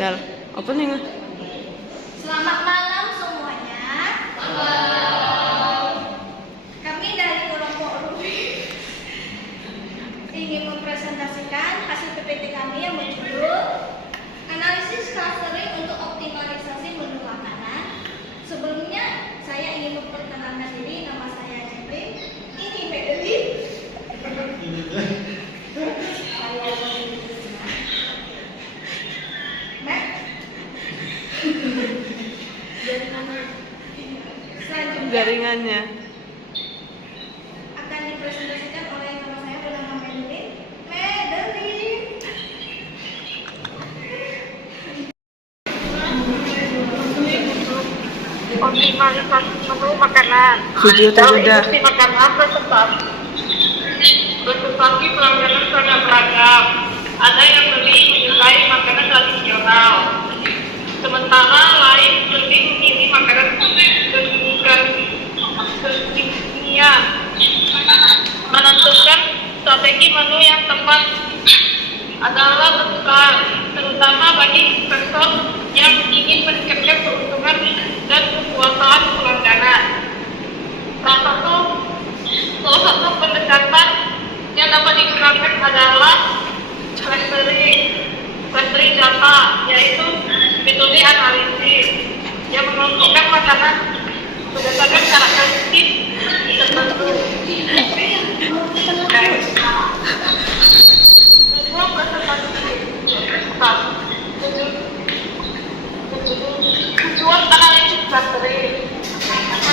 Ya, opening lah. Selamat malam semuanya. Kami dari kelompok Ruby ingin mempresentasikan hasil PPT kami yang berjudul Analisis Clustering untuk Optimalisasi Menu Makanan. Sebelumnya saya ingin memperkenalkan diri, nama saya Jepri. Ini Madeline. Jaringannya Akan dipresentasikan oleh nama saya bernama Madeline. Optimalisasi menu makanan. video sudah. Industri makanan berbagai pelanggaran sangat beragam. Ada yang lebih menyukai makanan tradisional, sementara lain lebih memilih makanan kekinian. Menentukan strategi menu yang tepat adalah besar, terutama bagi investor yang ingin meningkatkan keuntungan dan kekuasaan pelanggaran. Salah satu pendekatan yang dapat digunakan adalah clustering data, yaitu metode analisis yang mengelompokkan makanan berdasarkan karakteristik tertentu. Kedua presentasi tujuan analisis clustering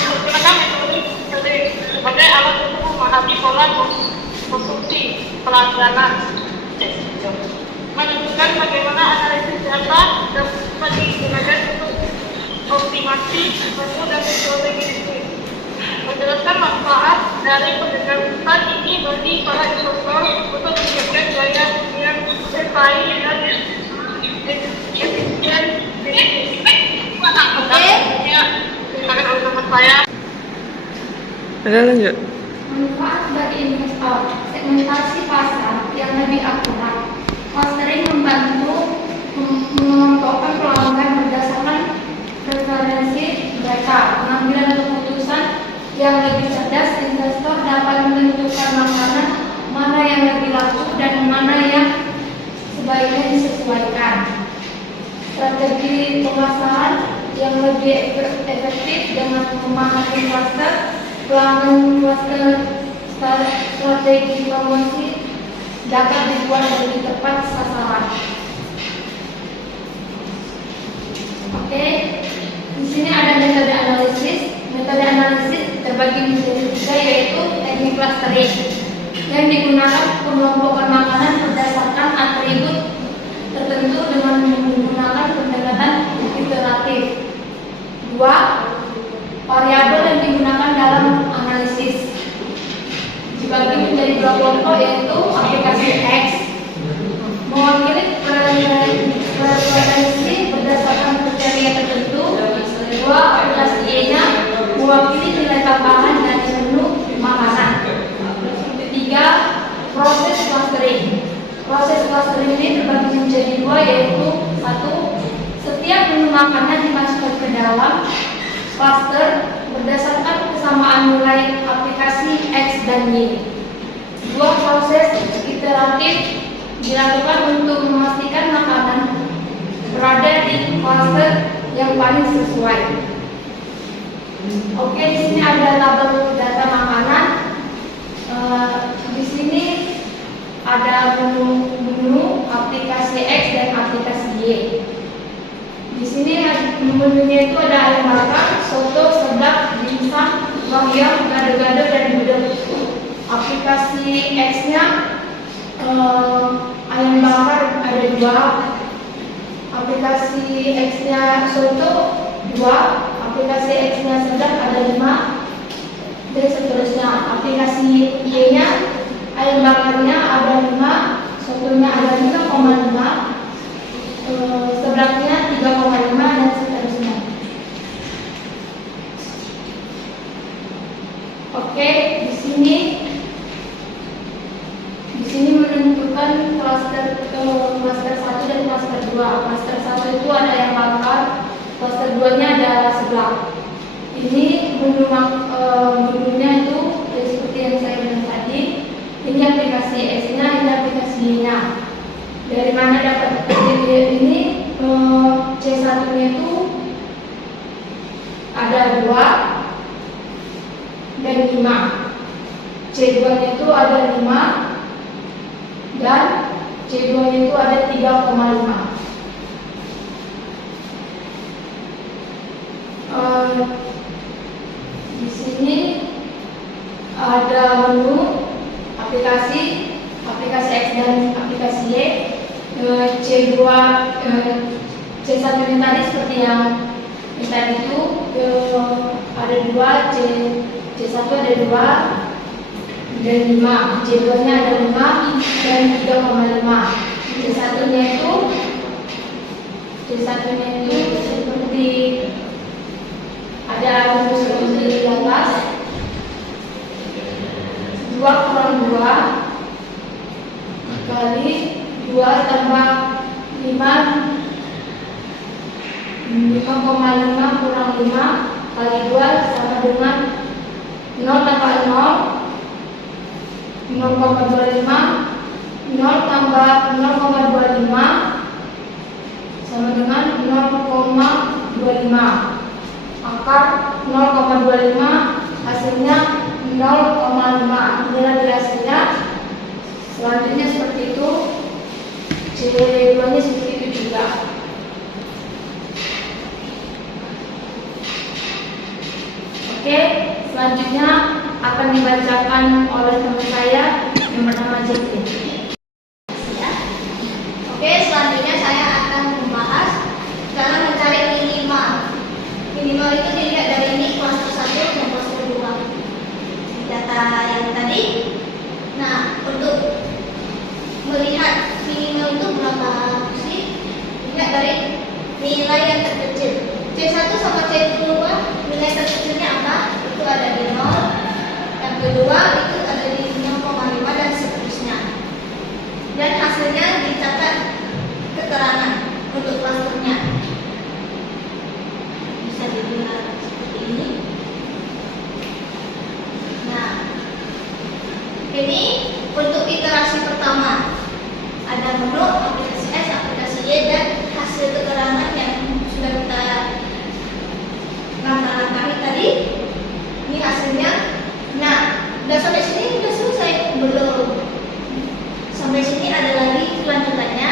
menggunakan metode clustering sebagai alat untuk memahami pola konsumsi pelanggaran, menentukan bagaimana analisis data dapat digunakan untuk optimasi menu dan strategi bisnis, menjelaskan manfaat dari pendekatan ini bagi para investor untuk meningkatkan gaya yang bersaing dan efisien. Ada lanjut. Manfaat bagi investor, segmentasi pasar yang lebih akurat. Clustering membantu mengelompokkan pelanggan berdasarkan preferensi mereka. Pengambilan keputusan yang lebih cerdas, investor dapat menentukan makanan mana yang lebih laku dan mana yang sebaiknya disesuaikan. Strategi pemasaran yang lebih efektif dengan memahami cluster pelanggan, cluster strategi promosi dapat dibuat lebih tepat sasaran. Oke, di sini ada metode analisis. Metode analisis terbagi menjadi tiga, yaitu teknik clustering yang digunakan pengelompokan makanan berdasarkan atribut tertentu dengan menggunakan pendekatan iteratif. Dua, variabel yang digunakan dalam analisis dibagi menjadi dua kelompok, yaitu aplikasi X mewakili preferensi berdasarkan kriteria tertentu. Dua, aplikasi Y-nya mewakili nilai tambahan dari menu makanan. Ketiga, proses clustering. Proses clustering ini terbagi menjadi dua, yaitu satu, setiap menu makanan dimasukkan ke dalam cluster berdasarkan kesamaan nilai aplikasi X dan Y. Dua, proses iteratif dilakukan untuk memastikan makanan berada di cluster yang paling sesuai. Oke, di sini ada tabel data makanan. Di sini ada menu aplikasi X dan aplikasi Y. Di sini menunya itu ada ayam bakar, soto, seblak, dimsum, bambyang, gado-gado, dan gudeg. Aplikasi X-nya ayam bakar ada dua, aplikasi X-nya soto dua, aplikasi X-nya seblak ada 5, dan seterusnya. Aplikasi Y-nya ayam bakarnya ada 5, sotonya ada 5,5, sebelaknya 3,5, dan seterusnya. Oke, di sini menentukan cluster 1 dan cluster 2. Cluster 1 itu C2-nya ada 11. Ini menunya itu ya seperti yang saya bilang tadi. Ini aplikasi X-nya, ini aplikasi Y-nya. Dari mana dapat ini? C1-nya itu ada 2 dan 5. C2-nya itu ada 5 dan C2-nya itu ada 3,5. Di sini ada menu aplikasi X dan aplikasi Y. C2 C1-nya tadi seperti yang tadi itu ada 2, C1 ada 2 dan 5, C2-nya ada 5 dan 3,5. C1-nya itu seperti ada rumus seperti di atas. 2 kurang 2 kali 2 tambah 5 5,5 kurang 5 kali 2 sama dengan 0 tambah 0 0,25. 0 tambah 0,25 sama dengan 0,25. Akar 0,25 hasilnya 0,5. Inilah dia hasilnya. Selanjutnya seperti itu. C2-nya seperti itu juga. Oke, selanjutnya akan dibacakan oleh teman saya yang bernama Jeffrey. Ya. Oke, selanjutnya saya akan membahas cara mencari minimal. Minimal itu dilihat dari ini klaster 1 dan klaster 2. Data yang tadi. Nah, untuk melihat minimal itu berapa sih? Dilihat dari nilai yang terkecil. C1 sama C2 nilai terkecilnya apa? Itu ada di 0. Yang kedua itu ada di 0,5 dan seterusnya. Dan hasilnya dicatat keterangan untuk klasternya. Bisa dilihat seperti ini. Nah, ini untuk iterasi pertama. Ada menu aplikasi S, aplikasi Y, dan hasil keterangan yang sudah kita langkah-langkahi tadi. Ini hasilnya. Nah, udah sampai sini udah selesai belum? Sampai sini ada lagi kelanjutannya.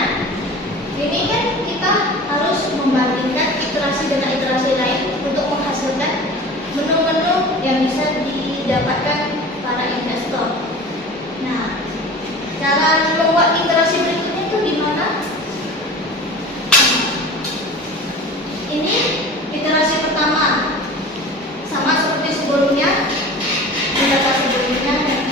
Ini kan kita harus membandingkan iterasi dengan iterasi lain untuk menghasilkan menu-menu yang bisa didapatkan para investor. Nah, cara membuat iterasi berikutnya itu di mana? Ini iterasi pertama, sama seperti sebelumnya, di data sebelumnya dan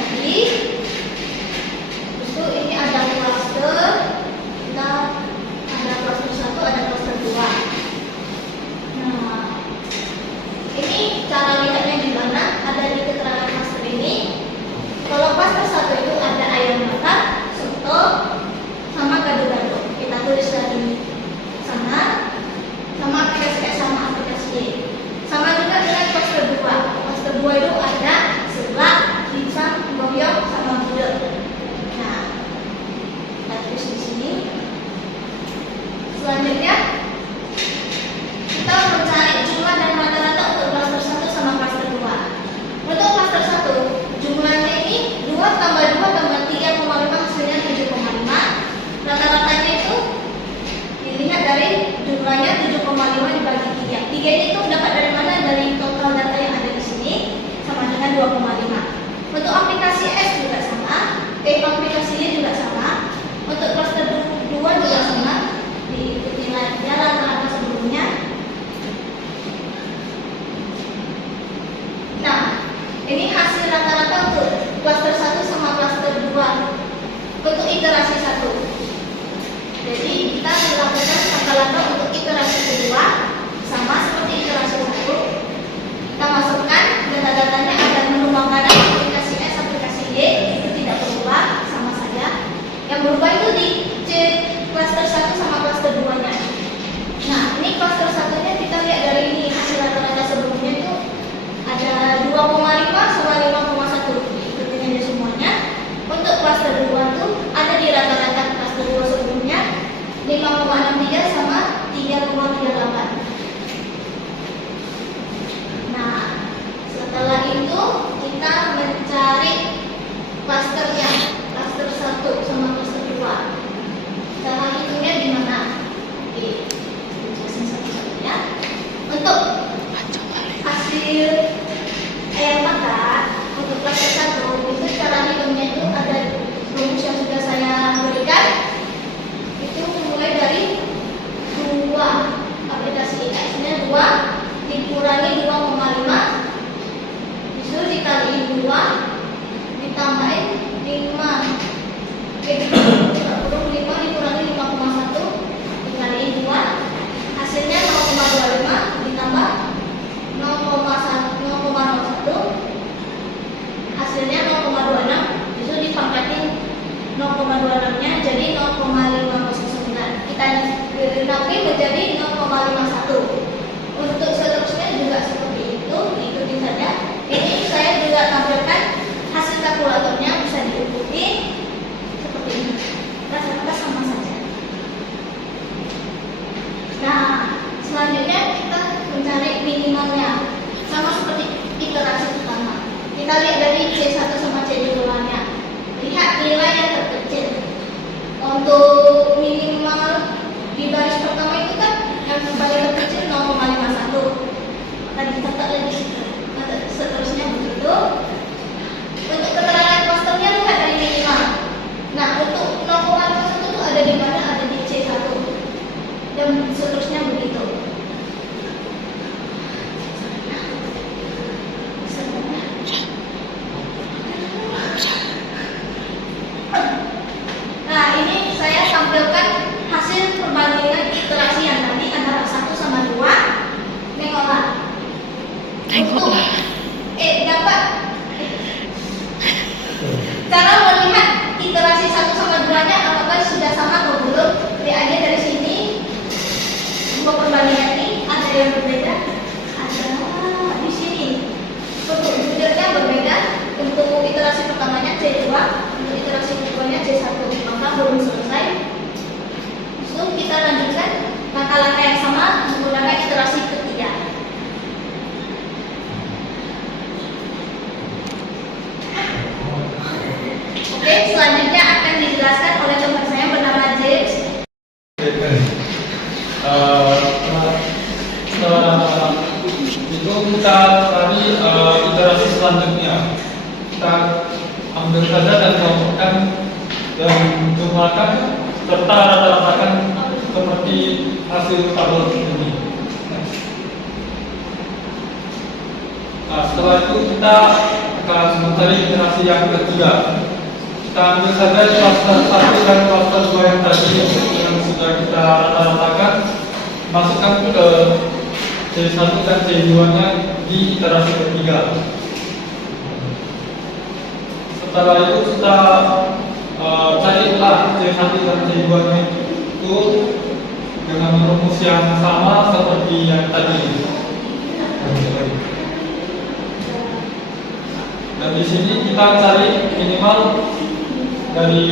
klasternya, klaster 1 sama klaster 2. Cara hitungnya di mana? Oke, jelasin satu-satu ya. Untuk hasil ayam bakar untuk klaster 1 itu cara hitungnya itu ada rumus yang sudah saya berikan. Itu mulai dari 2 aplikasi IAS-nya 2 dikurangi 2,5 disuruh dikaliin 2 ditambahin 5 dikurangi 5,1 dikaliin 2 hasilnya 0,25 ditambah 0,01 hasilnya 0,26 disuruh dipangkatin 0,26 nya jadi 0,509 kita dinapi menjadi 0,51. Untuk seterusnya juga seperti itu, ikuti saja. Ini saya juga tampilkan hasil kalkulatornya, bisa diikuti seperti ini. Rata-rata sama saja. Nah, selanjutnya kita mencari minimalnya, sama seperti iterasi pertama. Kita lihat dari C1 sama C2-nya. Lihat nilai yang terkecil. Untuk minimal di baris pertama itu kan yang paling terkecil 0,51. Tadi dicatat lagi. Nah, seterusnya begitu. Untuk keterangan klasternya lihat dari minimal. Nah, untuk 0,51 itu ada di mana? Ada di C1. Dan seterusnya begitu. Nah, ini saya tampilkan hasil perbandingan iterasi yang tadi antara 1 sama 2. Tengoklah. Dapat cara melihat iterasi 1 sama 2-nya apakah sudah sama atau belum. Lihat aja dari sini. Dua perbandingan ini ada yang berbeda. Ada di sini. Untuk budirnya berbeda. Untuk iterasi pertamanya C2, untuk iterasi keduanya C1. Maka belum selesai. Langsung kita lanjutkan langkah-langkah yang sama menggunakan iterasi ketiga. Oke, selanjutnya akan dijelaskan oleh teman saya bernama James. Itu kita tadi iterasi selanjutnya kita ambil saja dan kelompokkan dan jumlahkan serta rata-ratakan seperti hasil tabel ini. Nah, setelah itu kita akan mencari iterasi yang ketiga. Kita ambil saja klaster 1 dan klaster 2 yang tadi yang sudah kita rata-ratakan, masukkan ke C1 dan C2-nya di iterasi ketiga. Setelah itu kita carilah C1 dan C2-nya itu dengan rumus yang sama seperti yang tadi. Dan di sini kita cari minimal dari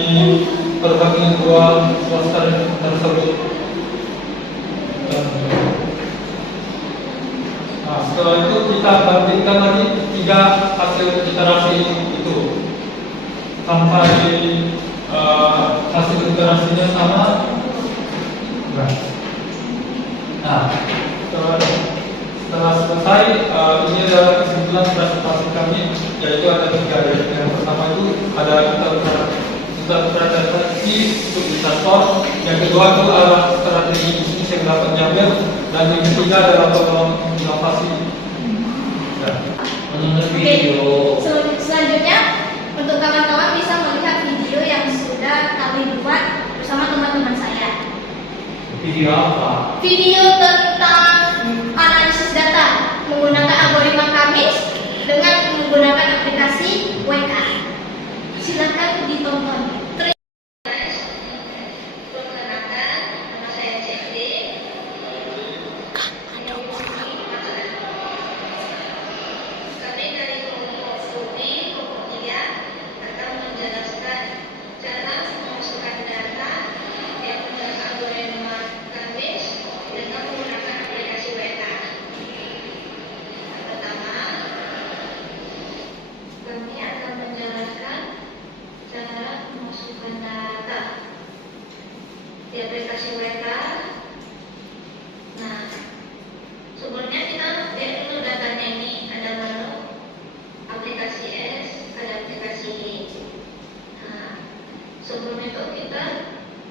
perbandingan dua klaster tersebut. Nah, setelah itu kita bandingkan lagi 3 hasil iterasi itu sampai hasil iterasinya sama. Nah, setelah selesai, ini adalah kesimpulan presentasi kami, yaitu ada 3. Yang pertama itu ada kita presentasi utilisator, yang kedua itu adalah strategi bisnis yang dapat diambil, dan yang ketiga adalah peluang inovasi. Oke, selanjutnya untuk kawan-kawan bisa melihat video yang sudah kami buat bersama teman-teman saya. Video apa? Video tentang analisis data menggunakan algoritma Kamis dengan menggunakan aplikasi WK. Silakan ditonton.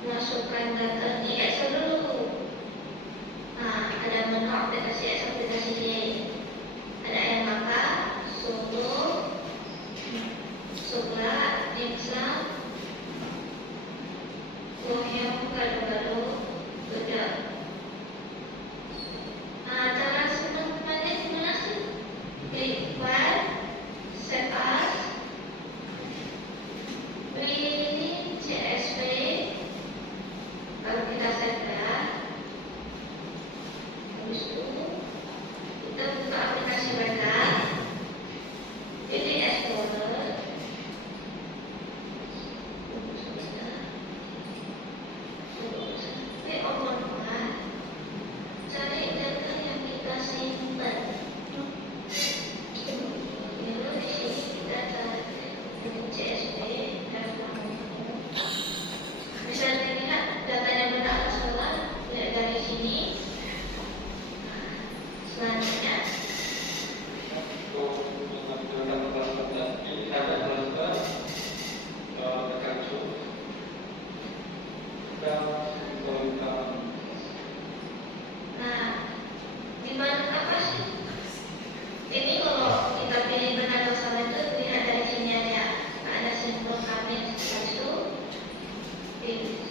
masukkan data di Excel dulu. Nah, ada menu aplikasi D. Ada ayam bakar, soto, sebelah, dimsum, goyong, gado-gado, gudeg. Nah, cara sebenarnya gimana sih? Klik file, save as, pilih CSV. Kalau kita save ya, habis itu kita buka aplikasi mereka, pilih Explorer, pilih open file, cari data yang kita simpan. Lalu di sini kita cari CSV dan bisa dilihat datanya benar atau salah. Lihat dari sini. Selanjutnya Untuk menampilkan cluster, pilih ada cluster, tekan zoom, dan monitor. nah, di mana apa sih? Ini kalau kita pilih benar atau salah itu lihat dari sini ada simbol kami setelah itu pilih.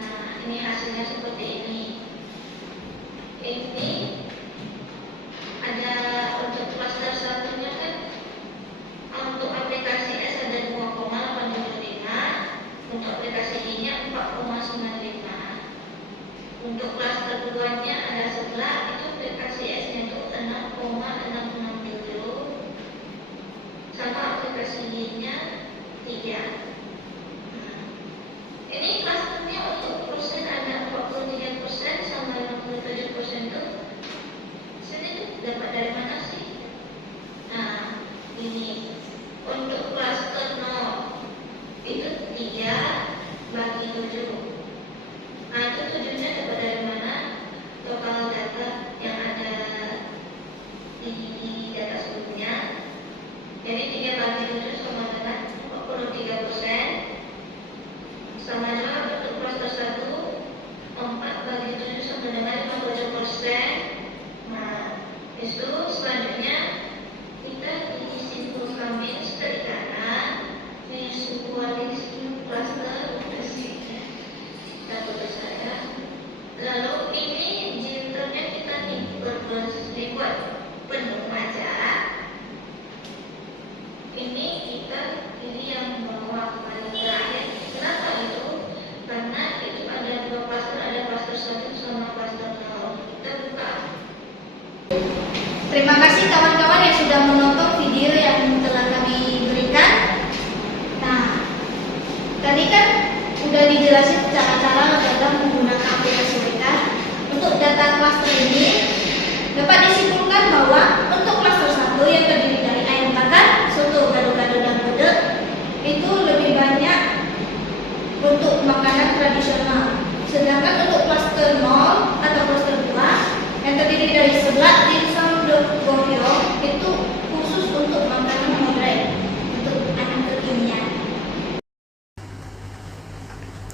Nah, ini hasilnya seperti ini. Ini ada untuk cluster satunya kan, untuk aplikasi S ada 2,85, untuk aplikasi I-nya 4,95. Untuk cluster keduanya ada sebelah, itu aplikasi S-nya itu 6,667, sama aplikasi I-nya 3. Ini clusternya untuk persen ada 43% sama 57% tuh. Sini tuh dapat dari mana sih? Nah, ini untuk cluster 0 itu 3 bagi 7. Nah, itu 7-nya dapat dari mana? Total data yang ada di data sebelumnya. Jadi 3 bagi 7 sama dengan 43%. Sama juga untuk cluster 1, 4 bagi 7 sama dengan 50%. Nah, itu selanjutnya kita isi simpul kami dari kanan, visualisasi cluster satu saya. Lalu ini filternya kita dibuat penuh aja. Ini kita pilih yang bawah paling terakhir. Kenapa itu? Karena itu ada 2 cluster, ada cluster 1 sama cluster 0. Kita buka. Terima kasih kawan-kawan yang sudah menonton video yang telah kami berikan. Nah, tadi kan sudah dijelasin cara-cara dalam menggunakan aplikasi mereka. Untuk data cluster ini dapat disimpulkan bahwa untuk cluster 1 yang terdiri dari ayam bakar, soto, gado-gado, dan gudeg itu lebih banyak untuk makanan tradisional. Sedangkan untuk cluster 0 atau cluster 2 yang terdiri dari seblak, dimsum, goyong itu khusus untuk makanan modern, untuk anak kekinian.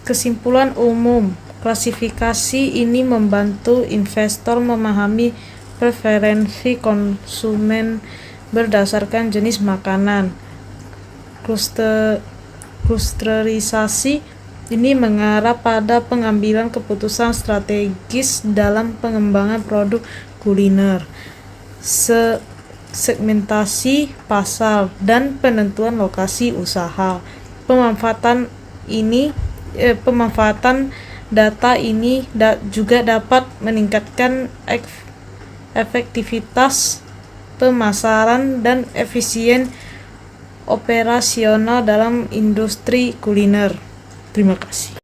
Kesimpulan umum, klasifikasi ini membantu investor memahami preferensi konsumen berdasarkan jenis makanan. Klusterisasi ini mengarah pada pengambilan keputusan strategis dalam pengembangan produk kuliner, segmentasi pasar, dan penentuan lokasi usaha. Pemanfaatan data ini juga dapat meningkatkan efektivitas pemasaran dan efisien operasional dalam industri kuliner. Terima kasih.